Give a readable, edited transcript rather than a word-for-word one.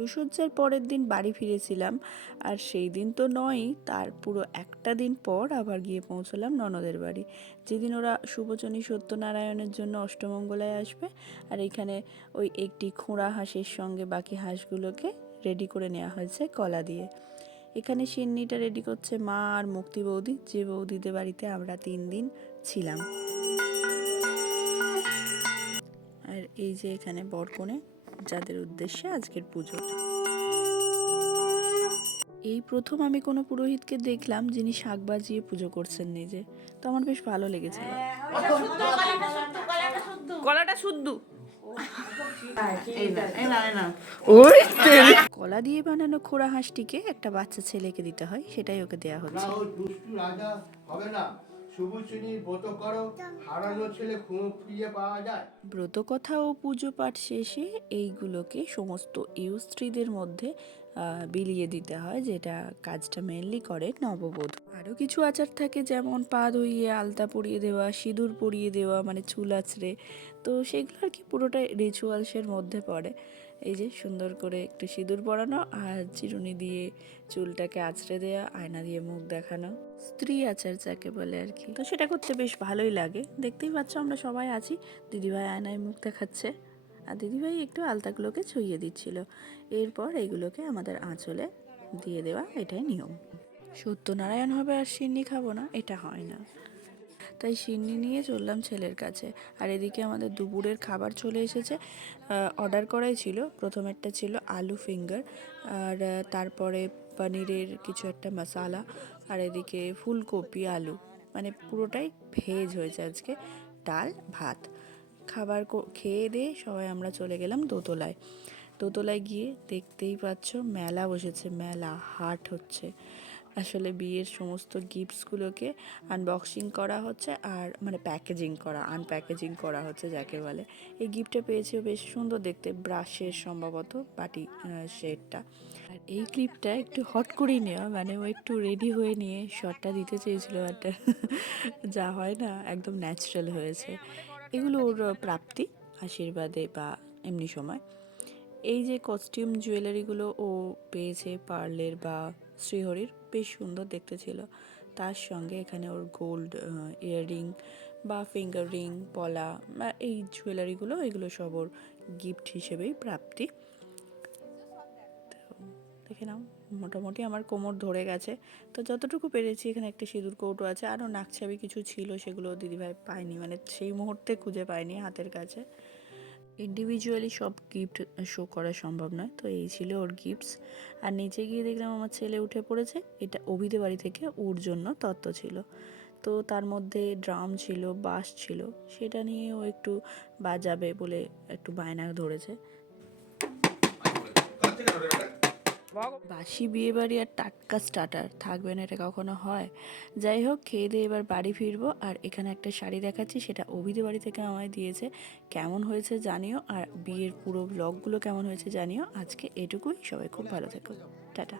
ফুলসজ্জার পরের দিন বাড়ি ফিরেছিলাম, আর সেই দিন তো নয়ই, তার পুরো একটা দিন পর আবার গিয়ে পৌঁছলাম ননদের বাড়ি, যেদিন ওরা সুবচনী সত্যনারায়ণের জন্য অষ্টমঙ্গলায় আসবে। আর এখানে ওই একটি খোঁড়া হাঁসের সঙ্গে বাকি হাঁসগুলোকে রেডি করে নেওয়া হয়েছে কলা দিয়ে। এখানে সিন্নিটা রেডি করছে মা আর মুক্তি বৌদি, যে বৌদিদের বাড়িতে আমরা 3 দিন ছিলাম। আর এই যে এখানে বরকনে, যাদের উদ্দেশ্যে আজকের পুজো। এই প্রথম আমি কোনো পুরোহিতকে দেখলাম যিনি শাক বাজিয়ে পুজো করছেন নিজে, তো আমার বেশ ভালো লেগেছিল। কলাটা শুদ্ধ কলা দিয়ে বানানো খোড়া হাঁসটিকে একটা বাচ্চা ছেলেকে দিতে হয়, সেটাই ওকে দেয়া হচ্ছে। ব্রত কথা ও পুজো পাঠ শেষে এইগুলোকে সমস্ত স্ত্রীদের মধ্যে বিলিয়ে দিতে হয়, যেটা কাজটা মেনলি করে নববধূ। আরও কিছু আচার থাকে, যেমন পা ধুইয়ে আলতা পরিয়ে দেওয়া, সিঁদুর পরিয়ে দেওয়া, মানে চুল আঁচড়ে, তো সেগুলো আর কি পুরোটাই রিচুয়ালসের মধ্যে পড়ে। এই যে সুন্দর করে একটু সিঁদুর পরানো আর চিরুনি দিয়ে চুলটাকে আঁচড়ে দেওয়া, আয়না দিয়ে মুখ দেখানো, স্ত্রী আচার যাকে বলে আর কি। তো সেটা করতে বেশ ভালোই লাগে। দেখতেই পাচ্ছ আমরা সবাই আছি, দিদিভাই আয়নায় মুখ দেখাচ্ছে আর দিদিভাই একটু আলতাগুলোকে ছুঁয়ে দিচ্ছিল। এরপর এইগুলোকে আমাদের আঁচলে দিয়ে দেওয়া, এটাই নিয়ম। সত্যনারায়ণ হবে আর সিন্নি খাবো না, এটা হয় না, তাই সিন্নি নিয়ে চললাম ছেলের কাছে। আর এদিকে আমাদের দুপুরের খাবার চলে এসেছে, অর্ডার করাই ছিল। প্রথমেরটা ছিল আলু ফিঙ্গার, আর তারপরে পনিরের কিছু একটা মশালা, আর এদিকে ফুলকপি আলু, মানে পুরোটাই ভেজ হয়েছে আজকে। ডাল ভাত খাবার খেয়ে দিয়ে সবাই আমরা চলে গেলাম দোতলায়। দোতলায় গিয়ে দেখতেই পাচ্ছ মেলা বসেছে, মেলা হাট হচ্ছে। আসলে বিয়ের সমস্ত গিফটসগুলোকে আনবক্সিং করা হচ্ছে, আর মানে প্যাকেজিং করা, আনপ্যাকেজিং করা হচ্ছে যাকে বলে। এই গিফটটা পেয়েছিও বেশ সুন্দর দেখতে, ব্রাশের সম্ভবত বাটি শেডটা। আর এই ক্লিপটা একটু হট করেই নেওয়া, মানে ও একটু রেডি হয়ে নিয়ে শটটা দিতে চেয়েছিল, বাট যা হয় না একদম ন্যাচারাল হয়েছে। এগুলো ওর প্রাপ্তি, আশীর্বাদে বা এমনি সময়। এই যে কস্টিউম জুয়েলারিগুলো ও পেয়েছে পার্লের বা শ্রীহরির, বেশ সুন্দর দেখতে ছিল। তার সঙ্গে এখানে ওর গোল্ড ইয়াররিং বা ফিঙ্গার রিং, পলা, এই জুয়েলারিগুলো, এগুলো সব ওর গিফট হিসেবেই প্রাপ্তি। দেখে নাও, মোটামুটি আমার কোমর ধরে গেছে, তো যতটুকু পেরেছি। এখানে একটা সিঁদুর কৌটো আছে, আরও নাকছাবি কিছু ছিল, সেগুলো দিদিভাই পায়নি, মানে সেই মুহূর্তে খুঁজে পায়নি হাতের কাছে। ইন্ডিভিজুয়ালি সব গিফট শো করা সম্ভব নয়, তো এই ছিল ওর গিফটস। আর নিচে গিয়ে দেখলাম আমার ছেলে উঠে পড়েছে, এটা অভিদে বাড়ি থেকে ওর জন্য তত্ত্ব ছিল। তো তার মধ্যে ড্রাম ছিল, বাস ছিল, সেটা নিয়ে ও একটু বাজাবে বলে একটু বায়না ধরেছে। বাসি বিয়ে বাড়ি আর টাটকা স্টার্টার থাকবে না, এটা কখনো হয়? যাই হোক, খেয়ে দিয়ে এবার বাড়ি ফিরবো। আর এখানে একটা শাড়ি দেখাচ্ছি, সেটা অভিদে বাড়ি থেকে আমায় দিয়েছে। কেমন হয়েছে জানিও, আর বিয়ের পুরো ব্লগগুলো কেমন হয়েছে জানিও। আজকে এটুকুই, সবাই খুব ভালো থেকো, টাটা।